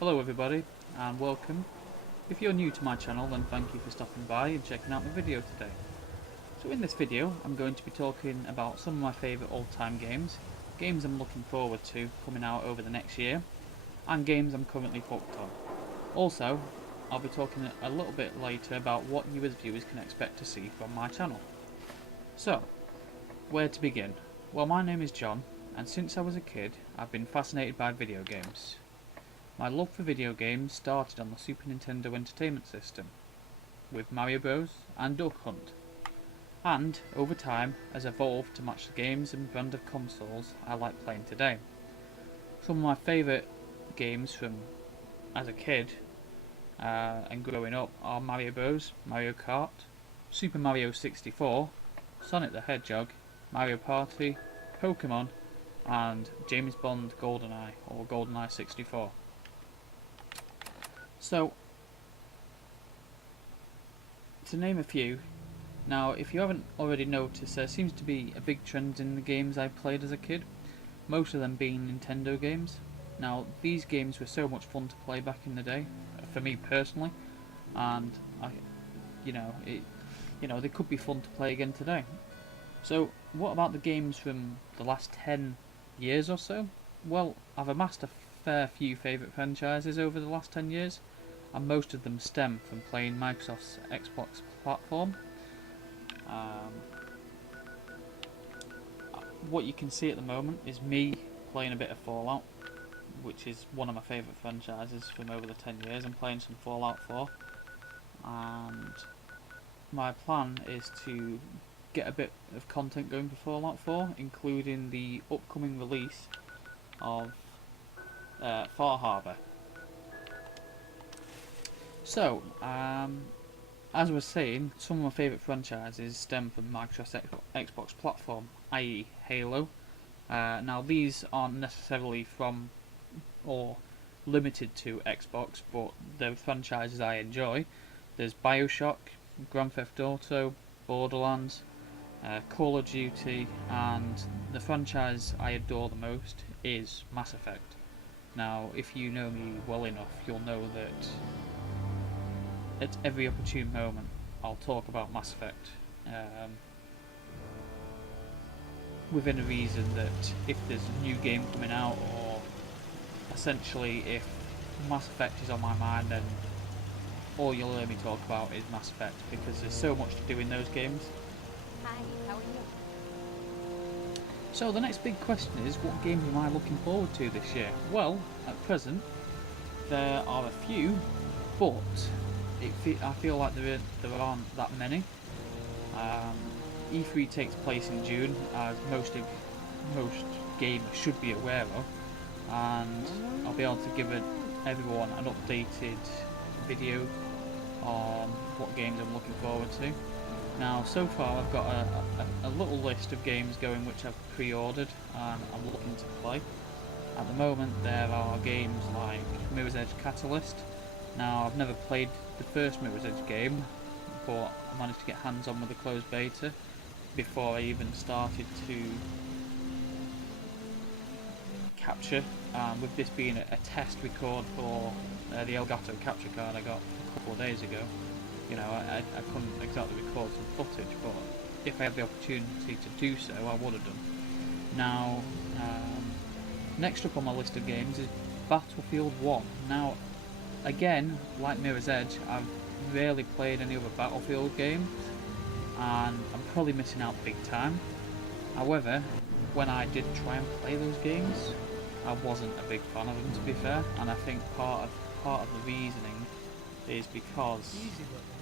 Hello everybody and welcome. If you're new to my channel, then thank you for stopping by and checking out my video today. So in this video I'm going to be talking about some of my favourite all-time games I'm looking forward to coming out over the next year, and games I'm currently hooked on. Also, I'll be talking a little bit later about what you as viewers can expect to see from my channel. So, where to begin? Well, my name is John, and since I was a kid I've been fascinated by video games. My love for video games started on the Super Nintendo Entertainment System, with Mario Bros. And Duck Hunt, and over time has evolved to match the games and brand of consoles I like playing today. Some of my favourite games from as a kid and growing up are Mario Bros, Mario Kart, Super Mario 64, Sonic the Hedgehog, Mario Party, Pokemon, and James Bond GoldenEye or GoldenEye 64. So, to name a few, now if you haven't already noticed, there seems to be a big trend in the games I played as a kid, most of them being Nintendo games. Now, these games were so much fun to play back in the day, for me personally, and they could be fun to play again today. So, what about the games from the last 10 years or so? Well, I've amassed a fair few favourite franchises over the last 10 years, and most of them stem from playing Microsoft's Xbox platform. What you can see at the moment is me playing a bit of Fallout, which is one of my favourite franchises from over the 10 years. I'm playing some Fallout 4, and my plan is to get a bit of content going for Fallout 4, including the upcoming release of Far Harbor. So, as I was saying, some of my favourite franchises stem from Microsoft's Xbox platform, i.e. Halo. Now, these aren't necessarily from or limited to Xbox, but they're franchises I enjoy. There's Bioshock, Grand Theft Auto, Borderlands, Call of Duty, and the franchise I adore the most is Mass Effect. Now, if you know me well enough, you'll know that at every opportune moment I'll talk about Mass Effect, within a reason that if there's a new game coming out, or essentially if Mass Effect is on my mind, then all you'll hear me talk about is Mass Effect, because there's so much to do in those games. Hi, how are you? So the next big question is, what games am I looking forward to this year? Well, at present there are a few, but I feel like there aren't that many. E3 takes place in June, as most gamers should be aware of, and I'll be able to give everyone an updated video on what games I'm looking forward to. Now, so far I've got a little list of games going which I've pre-ordered and I'm looking to play. At the moment there are games like Mirror's Edge Catalyst. Now, I've never played the first Mirror's Edge game, but I managed to get hands on with the closed beta before I even started to capture. With this being a test record for the Elgato Capture Card I got a couple of days ago, I couldn't exactly record some footage, but if I had the opportunity to do so, I would have done. Now, next up on my list of games is Battlefield 1. Now, again, like Mirror's Edge, I've rarely played any other Battlefield games, and I'm probably missing out big time. However, when I did try and play those games, I wasn't a big fan of them, to be fair, and I think part of the reasoning is because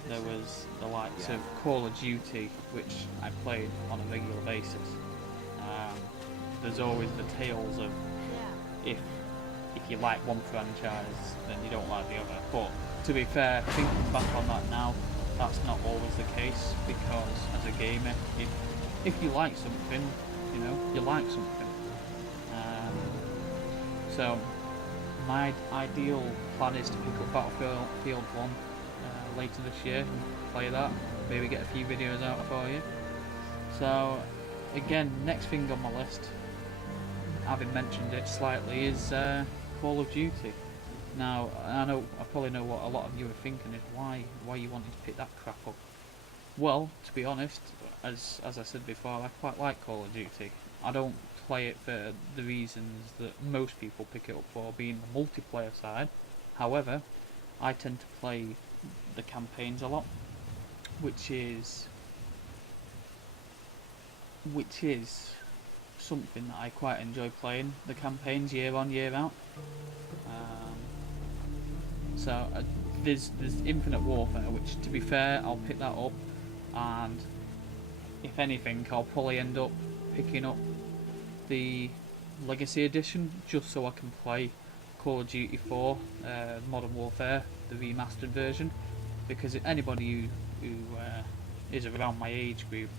there was the likes of Call of Duty, which I played on a regular basis. There's always the tales of if you like one franchise, then you don't like the other. But to be fair, thinking back on that now, that's not always the case, because as a gamer, if you like something, you like something. So my ideal plan is to pick up Battlefield 1 later this year and play that, maybe get a few videos out for you. So again, next thing on my list, having mentioned it slightly, is Call of Duty. Now, I probably know what a lot of you are thinking is why you wanted to pick that crap up. Well, to be honest, as I said before, I quite like Call of Duty. I don't play it for the reasons that most people pick it up for, being the multiplayer side. However, I tend to play the campaigns a lot, which is something that I quite enjoy playing, the campaigns year on year out. So there's Infinite Warfare, which, to be fair, I'll pick that up, and if anything, I'll probably end up picking up the Legacy Edition just so I can play Call of Duty 4 Modern Warfare, the remastered version, because anybody who is around my age group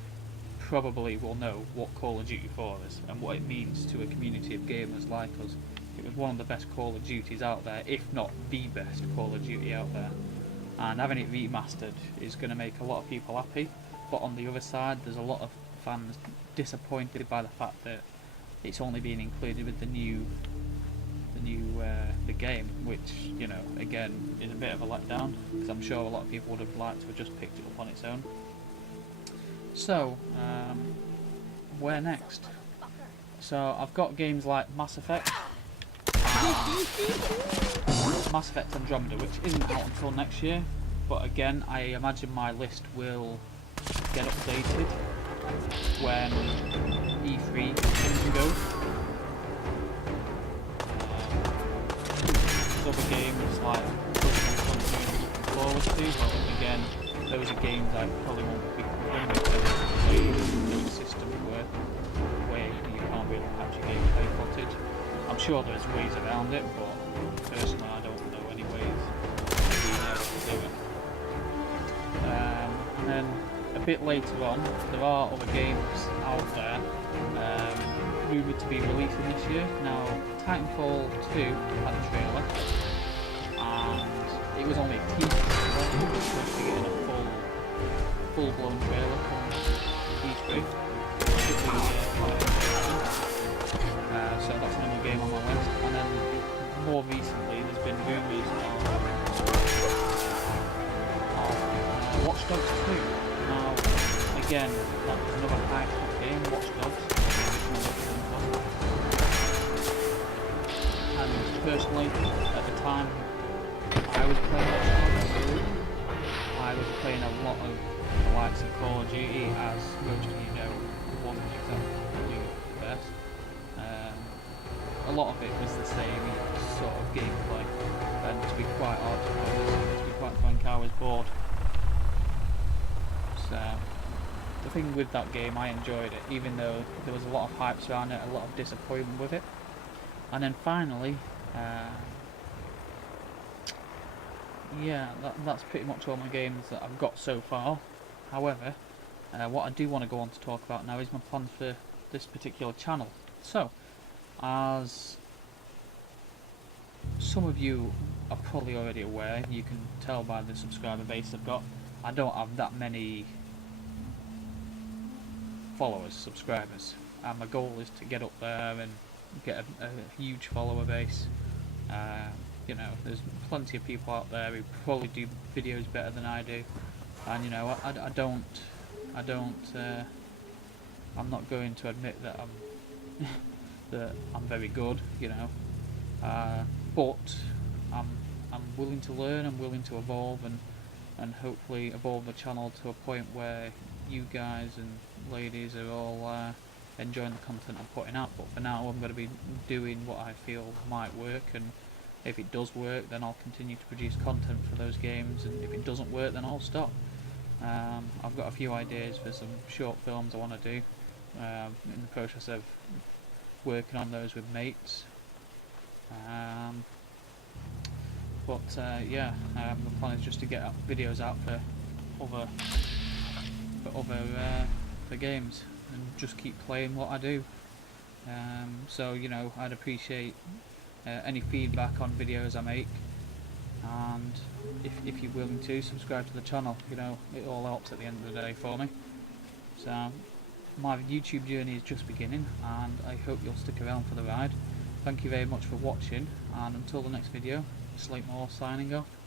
probably will know what Call of Duty 4 is and what it means to a community of gamers like us. It was one of the best Call of Duties out there, if not the best Call of Duty out there. And having it remastered is going to make a lot of people happy, but on the other side there's a lot of fans disappointed by the fact that it's only being included with the game, which, you know, again, is a bit of a letdown, because I'm sure a lot of people would have liked to have just picked it up on its own. So, where next? So I've got games like Mass Effect Andromeda, which isn't out until next year, but again, I imagine my list will get updated when E3 comes and goes. There's other games like looking forward to, but again, those are games I probably won't be covering because the system where you can't really capture gameplay footage. I'm sure there's ways around it, but personally I don't know any ways of being able to do it. And then a bit later on, there are other games out there rumoured to be releasing this year. Now, Titanfall 2 had a trailer, and it was only a teaser trailer. We're supposed to be getting a full-blown trailer from E3. So that's another game on my list. And then more recently, there's been rumours of Watch Dogs 2. Now, again, that was another hyped-up game, Watch Dogs, and personally, at the time I was playing Watch Dogs, I was playing a lot of the likes of Call of Duty, as most of you know, wasn't exactly the best. A lot of it was the same sort of gameplay, and to be quite honest, to be quite frank, I was bored. So the thing with that game, I enjoyed it, even though there was a lot of hype around it, a lot of disappointment with it. And then finally, yeah, that's pretty much all my games that I've got so far. However, what I do want to go on to talk about now is my plans for this particular channel. So, as some of you are probably already aware, you can tell by the subscriber base I've got, I don't have that many followers, subscribers, and my goal is to get up there and get a huge follower base. You know, there's plenty of people out there who probably do videos better than I do, and you know, I'm not going to admit that I'm very good, you know, but I'm willing to learn, I'm willing to evolve, and hopefully evolve the channel to a point where you guys and ladies are all enjoying the content I'm putting out. But for now, I'm going to be doing what I feel might work, and if it does work, then I'll continue to produce content for those games, and if it doesn't work, then I'll stop. I've got a few ideas for some short films I want to do, in the process of working on those with mates. Yeah, the plan is just to get videos out for other games, and just keep playing what I do. So, you know, I'd appreciate any feedback on videos I make, and if you're willing to subscribe to the channel, you know, it all helps at the end of the day for me. So my YouTube journey is just beginning, and I hope you'll stick around for the ride. Thank you very much for watching, and until the next video, Slatemoor signing off.